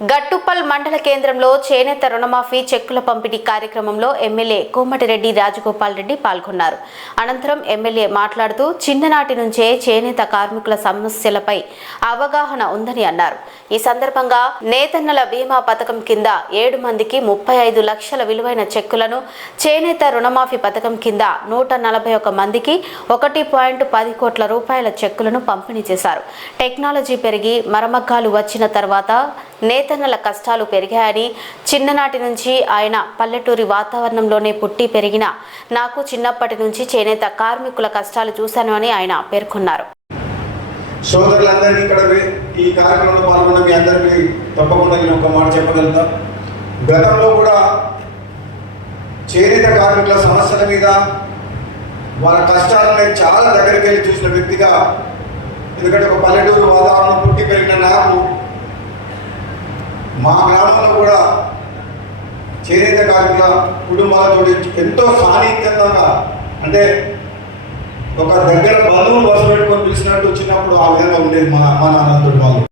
గట్టుప్పల్ మండల కేంద్రంలో చేనేత రుణమాఫీ చెక్కుల పంపిణీ కార్యక్రమంలో ఎమ్మెల్యే కోమటిరెడ్డి రాజగోపాల్ రెడ్డి పాల్గొన్నారు. అనంతరం ఎమ్మెల్యే మాట్లాడుతూ చిన్ననాటి నుంచే చేనేత కార్మికుల సమస్యలపై అవగాహన ఉందని అన్నారు. ఈ సందర్భంగా నేతన్నల బీమా పథకం కింద 7 మందికి 35 లక్షల విలువైన చెక్కులను, చేనేత రుణమాఫీ పథకం కింద 141 మందికి 1.10 కోట్ల రూపాయల చెక్కులను పంపిణీ చేశారు. టెక్నాలజీ పెరిగి మరమగ్గాలు వచ్చిన తర్వాత నేతన్నల కష్టాలు పెరిగాయని, చిన్ననాటి నుంచి ఆయన పల్లెటూరి వాతావరణంలోనే పుట్టి పెరిగిన నాకు చిన్నప్పటి నుంచి చేనేత కార్మికుల కష్టాలు చూశాను అని ఆయన పేర్కొన్నారు. సోదరులందరికీ ఇక్కడ ఈ కార్యక్రమంలో పాల్గొన్న మీ అందరికీ తప్పకుండా నేను ఒక మాట చెప్పగలుగుతా. గతంలో కూడా చేనేత కార్మికుల సమస్యల మీద వాళ్ళ కష్టాలను చాలా దగ్గరికి వెళ్ళి చూసిన వ్యక్తిగా, ఎందుకంటే ఒక పల్లెటూరు వాతావరణం పుట్టి పెరిగిన నాకు మా గ్రామంలో కూడా చేనేత కార్మికుల కుటుంబాలతో ఎంతో సాన్నిహిత్యంగా, అంటే ఒక దగ్గర బంధువులు వరుస పెట్టుకొని పిలిచినట్టు చిన్నప్పుడు ఆ విధంగా ఉండేది మా నాన్న